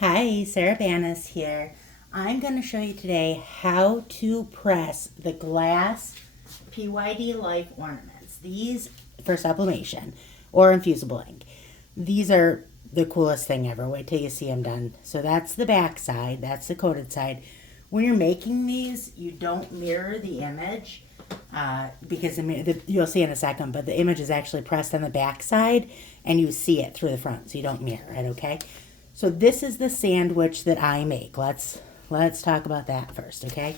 Hi, Sarah Banas here. I'm going to show you today how to press the glass PYD Life ornaments. These for sublimation or infusible ink. These are the coolest thing ever. Wait till you see them done. So that's the back side. That's the coated side. When you're making these, you don't mirror the image because you'll see in a second, but the image is actually pressed on the back side and you see it through the front, so you don't mirror it, okay? So this is the sandwich that I make. Let's talk about that first, okay?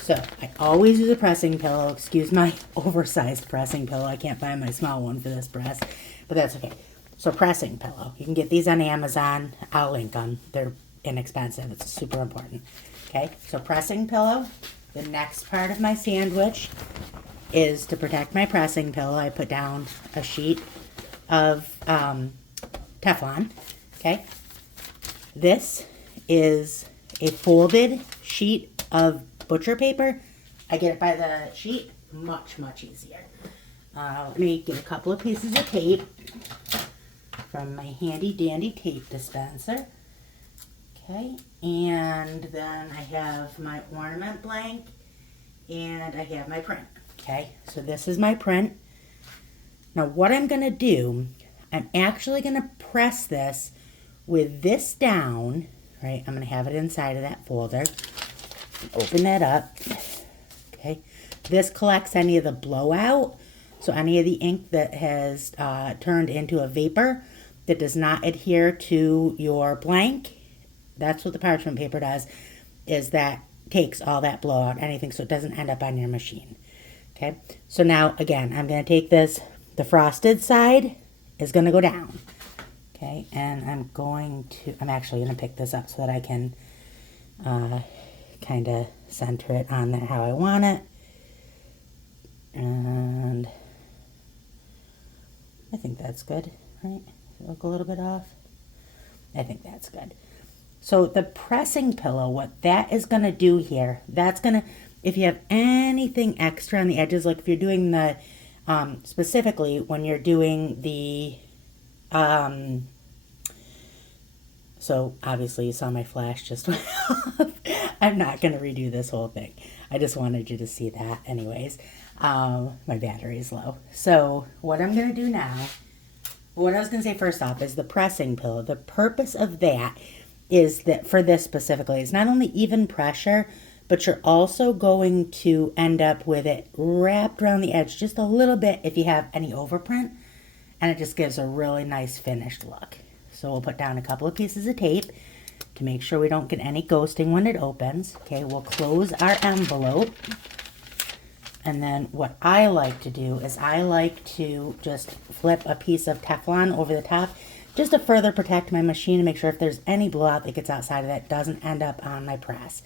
So I always use a pressing pillow. Excuse my oversized pressing pillow. I can't find my small one for this press, but that's okay. So pressing pillow. You can get these on Amazon. I'll link them. They're inexpensive. It's super important. Okay, so pressing pillow. The next part of my sandwich is to protect my pressing pillow. I put down a sheet of Teflon. Okay. This is a folded sheet of butcher paper. I get it by the sheet. Much, much easier. Let me get a couple of pieces of tape from my handy dandy tape dispenser. Okay, and then I have my ornament blank and I have my print. Okay, so this is my print. Now what I'm going to do, I'm actually going to press this with this down, right? I'm going to have it inside of that folder. Open that up. Okay, this collects any of the blowout, so any of the ink that has turned into a vapor that does not adhere to your blank. That's what the parchment paper does, is that takes all that blowout, anything, so it doesn't end up on your machine. Okay, so now again, I'm going to take this, the frosted side is going to go down. Okay, and I'm actually going to pick this up so that I can kind of center it on there how I want it. And I think that's good, right? Does it look a little bit off? I think that's good. So the pressing pillow, what that is going to do here, that's going to, if you have anything extra on the edges, like if you're doing the, specifically when you're doing the, so obviously you saw my flash just went off. I'm not going to redo this whole thing. I just wanted you to see that anyways. My battery is low. So what I'm going to do now, what I was going to say first off is the pressing pillow. The purpose of that is that for this specifically, it's not only even pressure, but you're also going to end up with it wrapped around the edge just a little bit if you have any overprint, and it just gives a really nice finished look. So we'll put down a couple of pieces of tape to make sure we don't get any ghosting when it opens. Okay, we'll close our envelope. And then what I like to do is I like to just flip a piece of Teflon over the top just to further protect my machine and make sure if there's any blowout that gets outside of that doesn't end up on my press.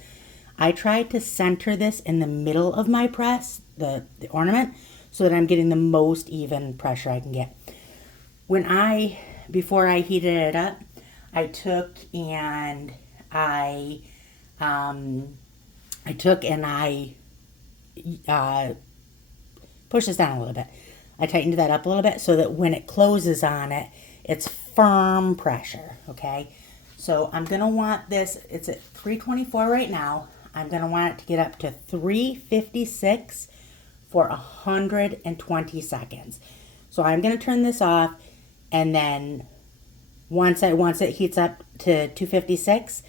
I try to center this in the middle of my press, the ornament, so that I'm getting the most even pressure I can get. Before I heated it up, I took and I push this down a little bit. I tightened that up a little bit so that when it closes on it, it's firm pressure, okay? So I'm going to want this, it's at 324 right now. I'm going to want it to get up to 356 for 120 seconds. So I'm going to turn this off, and then once it heats up to 256,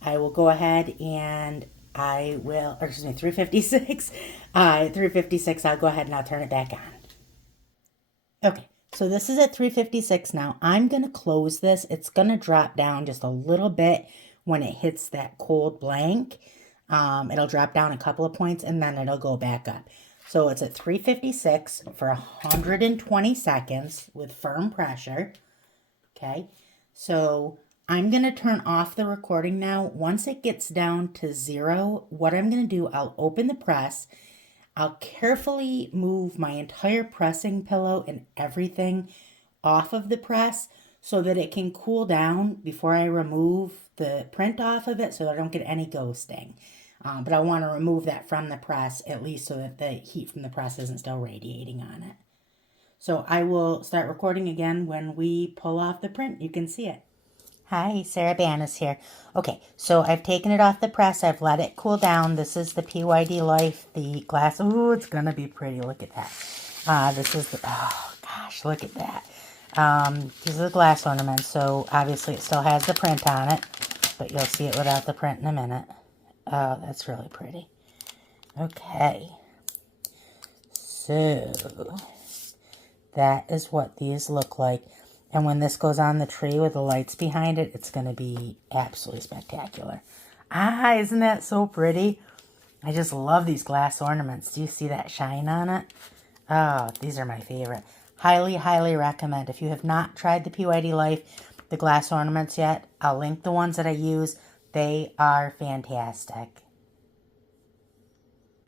I will go ahead and 356. 356, I'll go ahead and I'll turn it back on. Okay, so this is at 356 now. I'm going to close this. It's going to drop down just a little bit when it hits that cold blank. It'll drop down a couple of points and then it'll go back up. So it's at 356 for 120 seconds with firm pressure. Okay, so I'm going to turn off the recording now. Once it gets down to 0, what I'm going to do, I'll open the press. I'll carefully move my entire pressing pillow and everything off of the press so that it can cool down before I remove the print off of it so that I don't get any ghosting. But I want to remove that from the press at least so that the heat from the press isn't still radiating on it. So I will start recording again when we pull off the print. You can see it. Hi, Sarah Bannis here. Okay, so I've taken it off the press. I've let it cool down. This is the PYD Life, the glass. Ooh, it's going to be pretty. Look at that. This is the, oh gosh, look at that. These are the glass ornaments, so obviously it still has the print on it, but you'll see it without the print in a minute. Oh, that's really pretty. Okay. So, that is what these look like. And when this goes on the tree with the lights behind it, it's going to be absolutely spectacular. Ah, isn't that so pretty? I just love these glass ornaments. Do you see that shine on it? Oh, these are my favorite. Highly, highly recommend. If you have not tried the PYD Life, the glass ornaments yet, I'll link the ones that I use. They are fantastic.